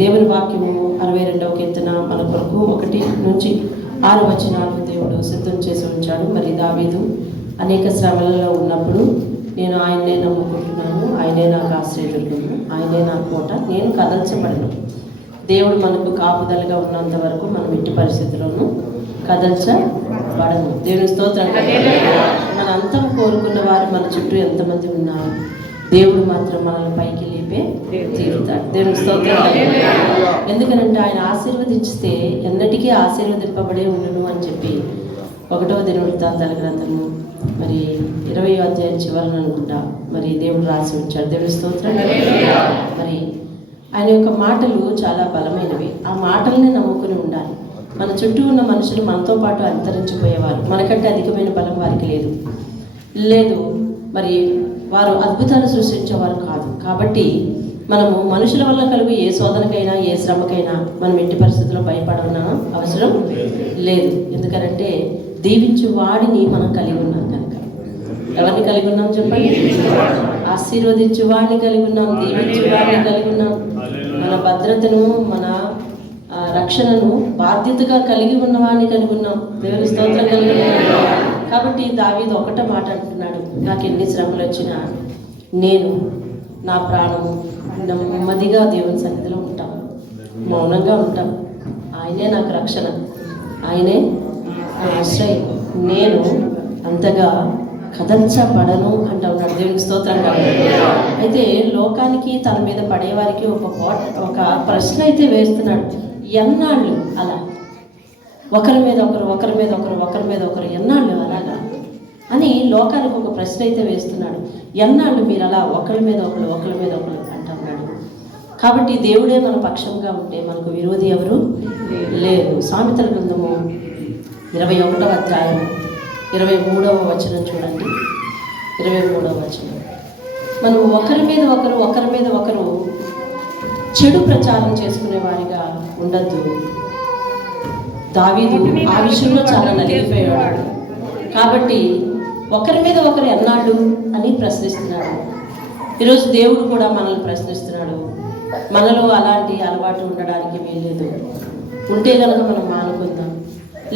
దేవుని వాక్యము 62వ కీర్తన మన కొరకు 1 నుంచి 6 వచనాలు దేవుడు సిద్ధం చేసి ఉంచాడు. మరి దావీదు అనేక శ్రమలలో ఉన్నప్పుడు నేను ఆయన్నే నమ్ముకుంటున్నాను, ఆయనే నాకు ఆశ్రయదుర్గము, ఆయనే నా కోట, నేను కదల్చబడను. దేవుడు మనకు కాపుదలగా ఉన్నంత వరకు మనం ఎట్టి పరిస్థితుల్లోనూ కదల్చబడను. దేవుని స్తోత్రం. మన అంతం కోరుకున్న వారు మన చుట్టూ ఎంతమంది ఉన్నారు, దేవుడు మాత్రం మనల్ని పైకి లేపే తీరుతాడు. దేవుని స్తోత్రం. ఎందుకనంటే ఆయన ఆశీర్వదించితే ఎన్నటికీ ఆశీర్వదింపబడే ఉండును అని చెప్పి 1వ దినవృత్తాంతాల గ్రంథము మరి 20వ అధ్యాయం చివరన అనుకుంటా మరి దేవుడు రాసి ఉంచాడు. దేవుని స్తోత్రం. మరి ఆయన యొక్క మాటలు చాలా బలమైనవి. ఆ మాటలనే నమ్ముకుని ఉండాలి. మన చుట్టూ ఉన్న మనుషులు మనతో పాటు అంతరించిపోయేవారు. మనకంటే అధికమైన బలం వారికి లేదు. మరి వారు అద్భుతాలు సృష్టించేవారు కాదు. కాబట్టి మనము మనుషుల వల్ల కలుగు ఏ శోధనకైనా ఏ శ్రమకైనా మనం ఎట్టి పరిస్థితుల్లో భయపడన అవసరం లేదు. ఎందుకంటే దీవించు వాడిని మనం కలిగి ఉన్నాం కనుక. ఎవరిని కలిగి ఉన్నాం చెప్పండి? ఆశీర్వదించు వాడిని కలిగి ఉన్నాం, దీవించు వాడిని కలిగి ఉన్నాం. మన భద్రతను, మన రక్షణను బాధ్యతగా కలిగి ఉన్న వాడిని కలిగి ఉన్నాం. దేవుని స్తోత్రం కలిగి ఉన్నాం. కాబట్టి దావీదు ఒకటే మాట అంటున్నాడు, నాకు ఎన్ని శ్రమలు వచ్చినా నేను నా ప్రాణము నెమ్మదిగా దేవుని సన్నిధిలో ఉంటాం, మౌనంగా ఉంటాం. ఆయనే నాకు రక్షణ, ఆయనే ఆశ్రయం, నేను అంతగా కదల్చబడను అంటూ ఉన్నాడు. దేవునికి స్తోత్రం. అయితే లోకానికి తన మీద పడేవారికి ఒక ప్రశ్న అయితే వేస్తున్నాడు, ఎన్నాళ్ళు అలా ఒకరి మీద ఒకరు ఎన్నాళ్ళు అలాగా అని లోకానికి ఒక ప్రశ్న అయితే వేస్తున్నాడు. ఎన్నాళ్ళు మీరు అలా ఒకరి మీద ఒకరు అంటున్నాడు. కాబట్టి దేవుడే మన పక్షంగా ఉంటే మనకు విరోధి ఎవరు లేరు. సామెతల గ్రంథము 21వ అధ్యాయం 23వ వచనం చూడండి. 23వ వచనం, మనం ఒకరి మీద ఒకరు చెడు ప్రచారం చేసుకునే వారిగా ఉండద్దు. దావీదు ఆ విషయంలో చాలా నలిగిపోయాడు. కాబట్టి ఒకరి మీద ఒకరు ఎన్నాళ్ళు అని ప్రశ్నిస్తున్నాడు. ఈరోజు దేవుడు కూడా మనల్ని ప్రశ్నిస్తున్నాడు. మనలో అలాంటి అలవాటు ఉండడానికి వీల్లేదు. ఉంటే కనుక మనం మానుకుందాం.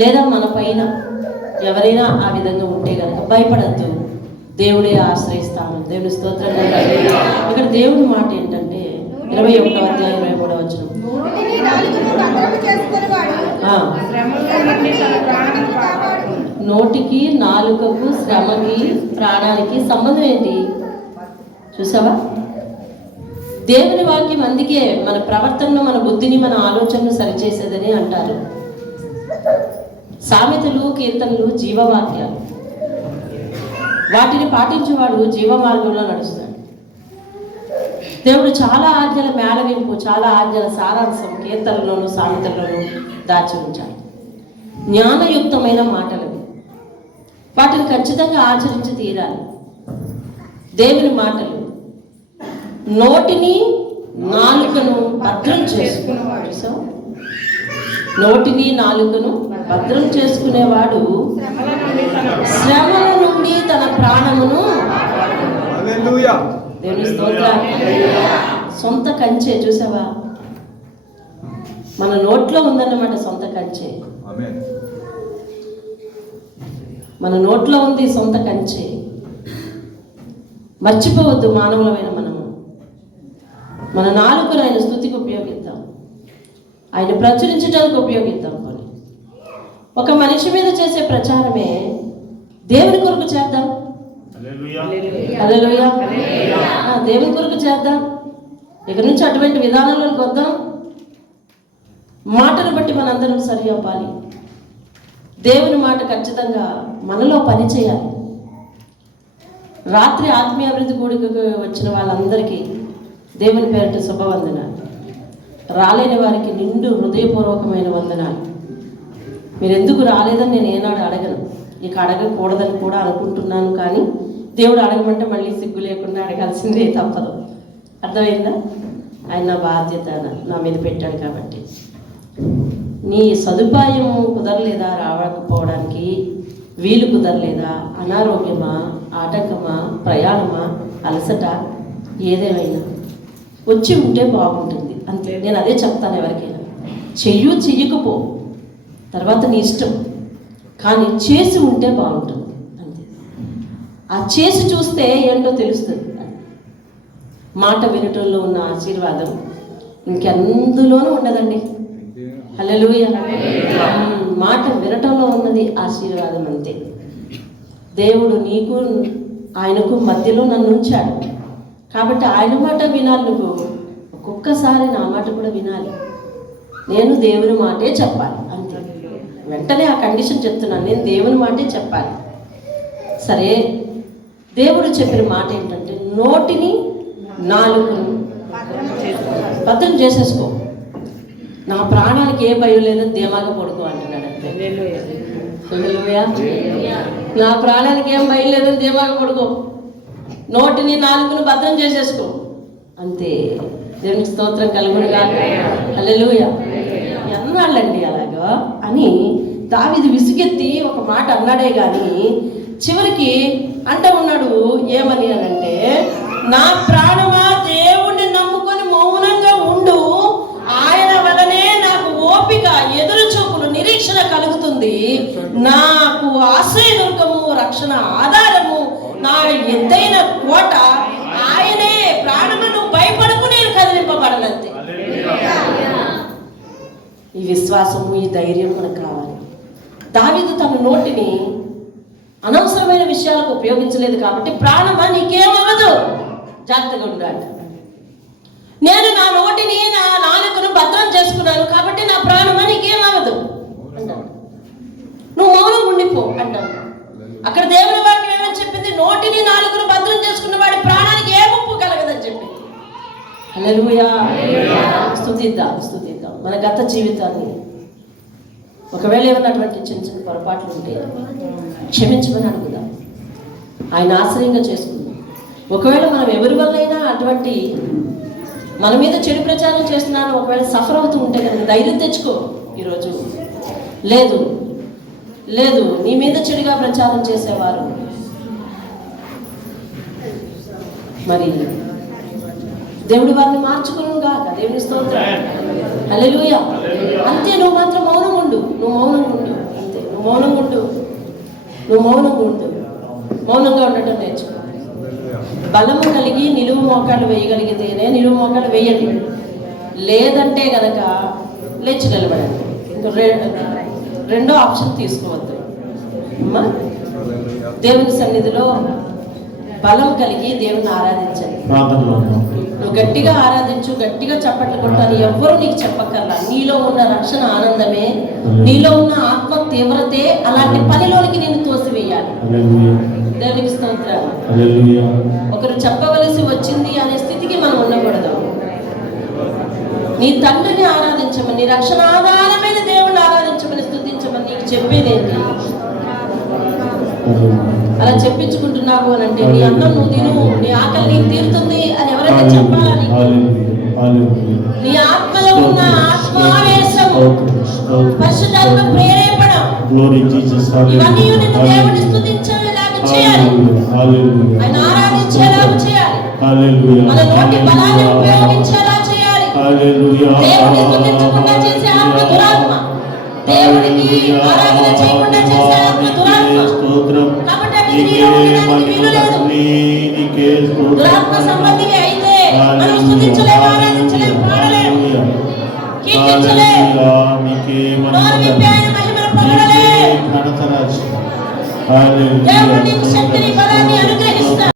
లేదా మన పైన ఎవరైనా ఆ విధంగా ఉంటే కనుక భయపడద్దు, దేవుడే ఆశ్రయిస్తాను. దేవుని స్తోత్రం. ఇక్కడ దేవుని మాట ఏంటంటే 21వ అధ్యాయం 23వ వచనం, నోటికి నాలుకకు శ్రమకి ప్రాణానికి సంబంధం ఏంటి చూసావా? దేవుని వాక్యం అందుకే మన ప్రవర్తనను, మన బుద్ధిని, మన ఆలోచనను సరిచేసేదని అంటారు. సామెతలు, కీర్తనలు జీవవాక్యాలు. వాటిని పాటించేవాడు జీవ మార్గంలో నడుస్తాడు. దేవుడు చాలా ఆజ్ఞల మేళవింపు, చాలా ఆజ్ఞల సారాంశం కీర్తనలోను సామెతల్లోనూ దాచి ఉంచాడు. జ్ఞానయుక్తమైన మాటలు, వాటిని ఖచ్చితంగా ఆచరించి తీరాలి. దేవుని మాటలు నోటిని నాలుకను భద్రం చేసుకునేవాడు. నోటిని నాలుకను భద్రం చేసుకునేవాడు శ్రమల నుండి తన ప్రాణమును. దేవుని స్తోత్రం. సొంత కంచె చూసావా? మన నోట్లో ఉందన్నమాట సొంత కంచె. మన నోట్లో ఉంది సొంత కంచె. మర్చిపోవద్దు మానవులమైన మనము. మన నాలుకను ఆయన స్తుతికి ఉపయోగిద్దాం, ఆయన ప్రచురించడానికి ఉపయోగిద్దాం. కొన్ని ఒక మనిషి మీద చేసే ప్రచారమే దేవుని కొరకు చేద్దాం. హల్లెలూయా. దేవుని కొరకు చేద్దాం. ఇక నుంచి అటువంటి విధానాలకు వద్దాం. మాటను బట్టి మనందరం సరి అవ్వాలి. దేవుని మాట ఖచ్చితంగా మనలో పని చేయాలి. రాత్రి ఆత్మీయ అభివృద్ధి కూడికకు వచ్చిన వాళ్ళందరికీ దేవుని పేరిట శుభవందనాలు. రాలేని వారికి నిండు హృదయపూర్వకమైన వందనాలు. మీరు ఎందుకు రాలేదని నేను ఏనాడు అడగను, ఇక అడగకూడదని కూడా అనుకుంటున్నాను. కానీ దేవుడు అడగమంటే మళ్ళీ సిగ్గు లేకుండా అడగాల్సిందే, తప్పదు. అర్థమైందా? ఆయన నా బాధ్యత నా మీద పెట్టాడు. కాబట్టి నీ సదుపాయం కుదరలేదా, రావకపోవడానికి వీలు కుదరలేదా, అనారోగ్యమా, ఆటంకమా, ప్రయాణమా, అలసట, ఏదేమైనా వచ్చి ఉంటే బాగుంటుంది. అంతే. నేను అదే చెప్తాను ఎవరికైనా, చెయ్యకపో, తర్వాత నీ ఇష్టం, కానీ చేసి ఉంటే బాగుంటుంది అంతే. ఆ చేసి చూస్తే ఏంటో తెలుస్తుంది. మాట వినటంలో ఉన్న ఆశీర్వాదం ఇంకెందులోనూ ఉండదండి. హల్లెలూయా. మాట వినటంలో ఉన్నది ఆశీర్వాదం అంతే. దేవుడు నీకు ఆయనకు మధ్యలో నన్ను ఉంచాడు కాబట్టి ఆయన మాట వినాలి. నువ్వు ఒక్కొక్కసారి నా మాట కూడా వినాలి. నేను దేవుని మాటే చెప్పాలి అంతే. వెంటనే ఆ కండిషన్ చెప్తున్నాను, నేను దేవుని మాటే చెప్పాలి. సరే, దేవుడు చెప్పిన మాట ఏంటంటే నోటిని నాలుకను భద్రం చేసేసుకో. నా ప్రాణానికి ఏ భయం లేదని ధీమాగా పడుకో అంటున్నాడు అంతే. నా ప్రాణానికి ఏం భయం లేదని ధీమాగా పడుకో, నోటిని నాలుకను భద్రం చేసేసుకో అంతే. దేవునికి స్తోత్రం కలుగును గాక. హల్లెలూయా. ఎన్నాళ్ళండి అలాగా అని దావీదు విసుగెత్తి ఒక మాట అన్నాడే కానీ చివరికి అంటూ ఉన్నాడు. ఏమని అనంటే, నా ప్రాణమా దేవుణ్ణి నమ్ముకొని మౌనంగా ఉండు, ఆయన వలనే నాకు ఓపిక, ఎదురు చూపులు, నిరీక్షణ కలుగుతుంది. నాకు ఆశ్రయదుర్గము, రక్షణ ఆధారము, నా ఎత్తైన కోట ఆయనే. ప్రాణమును భయపడకు, నేను కదిలింపబడనంతే. ఈ విశ్వాసము, ఈ ధైర్యం మనకు కావాలి. దావీదు తన నోటిని అనవసరమైన విషయాలకు ఉపయోగించలేదు కాబట్టి ప్రాణమా నీకేమవ్వదు, జాగ్రత్తగా ఉండాలి. నేను నా నోటిని, నా నాలుకను భద్రం చేసుకున్నాను కాబట్టి నా ప్రాణమా నీకేమవ్వదు అంటాను. నువ్వు మౌనం ఉండిపో అంటాను. అక్కడ దేవుని వాక్యం ఏమని చెప్పింది? నోటిని నాలుకను భద్రం చేసుకున్న వాడి ప్రాణానికి ఏ ముప్పు కలగదని చెప్పింది. హల్లెలూయా. స్తుతిద్దాం. మన గత జీవితాన్ని ఒకవేళ ఏమన్నటువంటి చిన్న చిన్న పొరపాట్లు ఉంటే క్షమించమని అడుగుదాం, ఆయన ఆశ్రయంగా చేసుకుందాం. ఒకవేళ మనం ఎవరి వల్లైనా అటువంటి మన మీద చెడు ప్రచారం చేస్తున్నాను ఒకవేళ సఫర్ అవుతూ ఉంటే కనుక ధైర్యం తెచ్చుకో. ఈరోజు లేదు నీ మీద చెడుగా ప్రచారం చేసేవారు మరి దేవుడి వారిని మార్చుకునుగా. దేవుని స్తోత్రం. హల్లెలూయా. అంతే. నువ్వు మాత్రం మౌనం ఉండు అంతే. నువ్వు మౌనంగా ఉండటం నేర్చుకో. బలము కలిగి నిలువు మోకాళ్ళు వేయగలిగితేనే నిలువు మోకాళ్ళు వేయండి, లేదంటే గనక లేచి నిలబడండి. ఇంకా రెండో ఆప్షన్ తీసుకోవద్దు అమ్మా. దేవుని సన్నిధిలో బలం కలిగి దేవుని ఆరాధించండి. నువ్వు గట్టిగా ఆరాధించు, గట్టిగా చప్పట్లు కొట్టాలి, ఎవ్వరూ నీకు చెప్పక్కర్లా. నీలో ఉన్న రక్షణ ఆనందమే, నీలో ఉన్న ఆత్మ తీవ్రతే అలాంటి పనిలోనికి నేను తోసివేయాలి. దేవునికి స్తోత్రాలు. ఒకరు చెప్పవలసి వచ్చింది అనే స్థితికి మనం ఉండకూడదు. నీ తండ్రిని ఆరాధించమని, నీ రక్షణ ఆధారమైన దేవుణ్ణి ఆరాధించమని, స్తుతించమని నీకు చెప్పేదేంటి? అలా చెప్పించుకుంటున్నావు అని అంటే నీ అన్నం నువ్వు తిను, నీ ఆకలి నీకు తీరుతుంది అని ఎవరైతే చెప్పాలని, నీ ఆత్మలో ఉన్న ఆత్మావేశము, పరిశుద్ధాత్మ ప్రేరేపణ, ఇవన్నీ నిన్ను దేవుని స్తుతించేలాగా చేయాలి, ఆయన ఆరాధించేలాగా చేయాలి, మన నోటి బలాన్ని ఉపయోగించేలా చేయాలి. దేవుని స్తుతించకుండా చేసే ఆత్మ దురాత్మ, దేవునికి ఆరాధన చేయకుండా చేసే ఆత్మ దురాత్మ. కాబట్టి దురాత్మ సంబంధిగా అయితే మనం స్తుతించలేము, ఆరాధించలేము, పాడలేము, కీర్తించలేము, నోరు విప్పి ఆయన మహిమను పొగడలేము. దేవుడు నీకు శక్తిని, బలాన్ని అనుగ్రహిస్తాడు.